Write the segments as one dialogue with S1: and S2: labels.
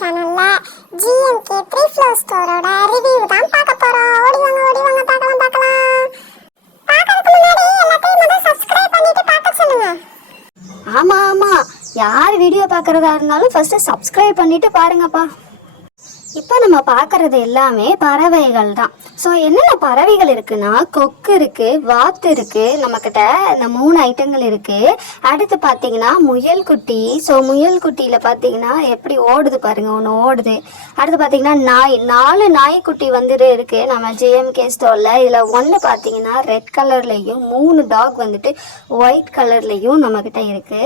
S1: சேனல்ல GMK three floor ஸ்டோரோட review தான் பார்க்க போறோம். ஓடி வாங்க ஓடி வாங்க பார்க்கலாம் பார்க்கலாம். பார்க்கறதுக்கு முன்னாடி எல்லாத்தையும் முதல்ல சப்ஸ்கிரைப் பண்ணிட்டு பார்க்க சொல்லுங்க.
S2: ஆமா ஆமா. யார் வீடியோ பார்க்கறதா இருந்தாலும் ஃபர்ஸ்ட் சப்ஸ்கிரைப் பண்ணிட்டு பாருங்கப்பா. இப்போ நம்ம பார்க்கறது எல்லாமே பறவைகள் தான். ஸோ என்னென்ன பறவைகள் இருக்குன்னா கொக்கு இருக்கு வாத்து இருக்கு நம்மக்கிட்ட இந்த மூணு ஐட்டங்கள் இருக்கு. அடுத்து பார்த்தீங்கன்னா முயல் குட்டி. ஸோ முயல் குட்டியில் பார்த்தீங்கன்னா எப்படி ஓடுது பாருங்க ஒன்று ஓடுது. அடுத்து பார்த்தீங்கன்னா நாய். நாலு நாய்க்குட்டி வந்துட்டு இருக்கு. நம்ம ஜேஎம்கே ஸ்டோரில் இதில் ஒன்று பார்த்தீங்கன்னா ரெட் கலர்லேயும் மூணு டாக் வந்துட்டு ஒயிட் கலர்லேயும் நம்மக்கிட்ட இருக்கு.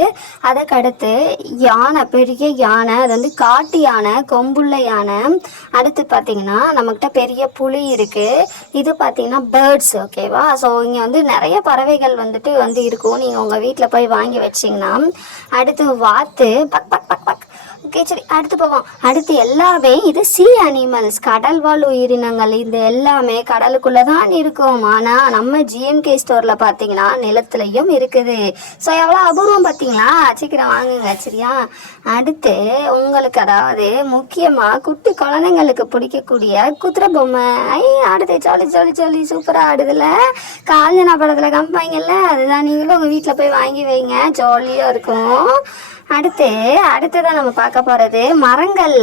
S2: அதுக்கடுத்து யானை பெரிய யானை அது வந்து காட்டு யானை கொம்புள்ள யானை அடுத்து பார்த்தீங்கன்னா நம்மக்கிட்ட பெரிய புலி இருக்குது இது பார்த்தீங்கன்னா பேர்ட்ஸ் ஓகேவா ஸோ இங்கே வந்து நிறைய பறவைகள் வந்துட்டு வந்து இருக்கும். நீங்கள் உங்கள் வீட்டில் போய் வாங்கி வச்சிங்கன்னா அடுத்து வாத்து பக் பக் பக் பக் ஓகே சரி அடுத்து போவோம். அடுத்து எல்லாமே இது சி அனிமல்ஸ் கடல் வாழ் உயிரினங்கள். இது எல்லாமே கடலுக்குள்ளே தான் இருக்கும். ஆனால் நம்ம ஜிஎம்கே ஸ்டோரில் பார்த்தீங்கன்னா நிலத்துலையும் இருக்குது. ஸோ எவ்வளோ அபூர்வம் பார்த்தீங்களா? சீக்கிரம் வாங்குங்க சரியா? அடுத்து உங்களுக்கு அதாவது முக்கியமாக குட்டி குழந்தைங்களுக்கு பிடிக்கக்கூடிய குதிரை பொம்மை. ஐ ஆடுது ஜாலி ஜாலி ஜாலி சூப்பராக ஆடுதுல. காஞ்சனா படத்தில் காமிப்பாங்கல்ல அதுதான் நீங்களும் உங்கள் வீட்டில் போய் வாங்கி வைங்க. ஜாலியாக இருக்கும். அடுத்து அடுத்ததான் நம்ம பார்க்க போகிறது மரங்கள்.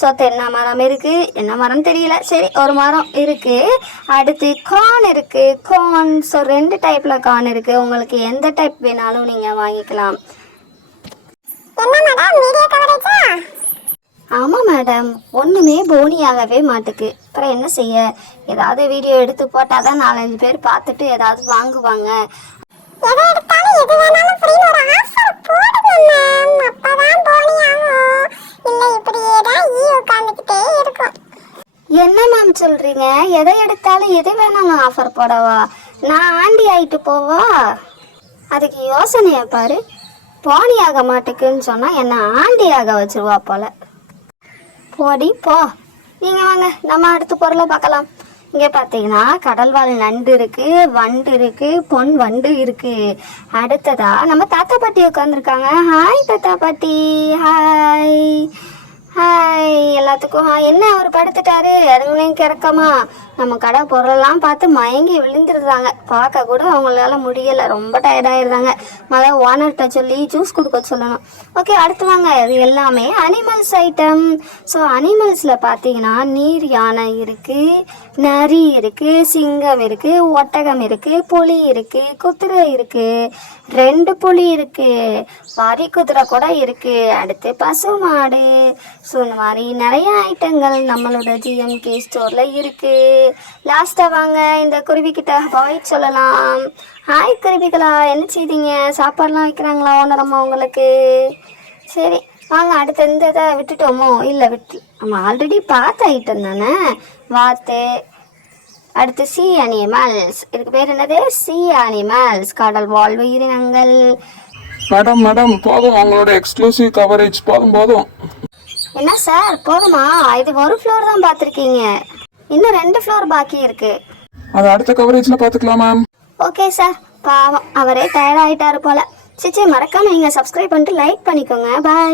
S2: ஸோ என்ன மரம் இருக்குது என்ன மரம் தெரியல. சரி ஒரு மரம் இருக்குது அடுத்து கார்ன் இருக்குது கார்ன் ஸோ ரெண்டு டைப்பில் கார்ன் இருக்குது உங்களுக்கு எந்த டைப் வேணாலும் நீங்கள் வாங்கிக்கலாம்.
S1: மேடம்.
S2: ஒன்றுமே போனியாகவே மாட்டுக்கு. அப்புறம் என்ன செய்ய? ஏதாவது வீடியோ எடுத்து போட்டால் தான் நாலஞ்சு பேர் பார்த்துட்டு ஏதாவது வாங்குவாங்க. என்ன மேம் சொல்கிறீங்க எதை எடுத்தாலும் எது வேணாலும் ஆஃபர் போடவா? நான் ஆண்டி ஆயிட்டு போவா? அதுக்கு யோசனையை பாரு. போனி ஆக மாட்டேக்குன்னு சொன்னால் என்ன ஆண்டி ஆக வச்சிருவா போல. போடி போ. நீங்கள் வாங்க நம்ம அடுத்த பொருளை பார்க்கலாம். இங்கே பார்த்தீங்கன்னா கடல்வாழ் நண்டு இருக்குது வண்டு இருக்குது பொன் வண்டு இருக்குது அடுத்ததா நம்ம தாத்தா பாட்டி உட்காந்துருக்காங்க ஹாய் தாத்தா பாட்டி. ஹாய் ஹாய் எல்லாத்துக்கும் என்ன அவர் படுத்துட்டாரு? அதுங்களையும் கிறக்கமா. நம்ம கடை பொருளெல்லாம் பார்த்து மயங்கி விழுந்துருந்தாங்க பார்க்க கூட அவங்களால முடியலை. ரொம்ப டயர்டாயிருந்தாங்க மத ஓனர்கிட்ட சொல்லி ஜூஸ் கொடுக்க சொல்லணும். ஓகே அடுத்து வாங்க. இது எல்லாமே அனிமல்ஸ் ஐட்டம் ஸோ அனிமல்ஸில் பார்த்தீங்கன்னா நீர் யானை இருக்குது நரி இருக்குது சிங்கம் இருக்குது ஒட்டகம் இருக்குது புலி இருக்குது குதிரை இருக்குது ரெண்டு புலி இருக்குது வரி குதிரை கூட இருக்குது அடுத்து பசு மாடு. ஸோ இந்த மாதிரி நிறைய ஐட்டங்கள் நம்மளோட ஜிஎம்கே ஸ்டோரில் இருக்குது லாஸ்ட்டாக வாங்க இந்த குருவிக்கிட்ட பாய் சொல்லலாம். ஹாய் குருவிகளா என்ன செய்தீங்க? சாப்பாடுலாம் வைக்கிறாங்களா ஓனரம்மா உங்களுக்கு? சரி வாங்க அடுத்த இந்த இதை விட்டுட்டோமோ? இல்லை விட்டு நம்ம ஆல்ரெடி பார்த்த ஐட்டம் தானே? வாத்து. அடுத்து சி அனிமல்ஸ் இதுக்கு பேர் என்னது? சி அனிமல்ஸ் கடல் வாழ் உயிரினங்கள்.
S3: மேடம் மேடம் போதும். உங்களோட எக்ஸ்க்ளூசிவ் கவரேஜ் போதும் போதும்.
S2: என்ன சார் போதுமா? இது ஒரு ஃப்ளோர் தான் பார்த்துருக்கீங்க. இன்னும் ரெண்டு ஃப்ளோர் பாக்கி இருக்கு.
S3: அது அடுத்த கவரேஜ்ல பாத்துக்கலாம் மேம்
S2: ஓகே சார் பாவம் அவரே டயர்ட் ஆயிட்டாரு போல. சிச்சி மறக்காம நீங்க சப்ஸ்கிரைப் பண்ணிட்டு லைக் பண்ணிக்கோங்க. பாய்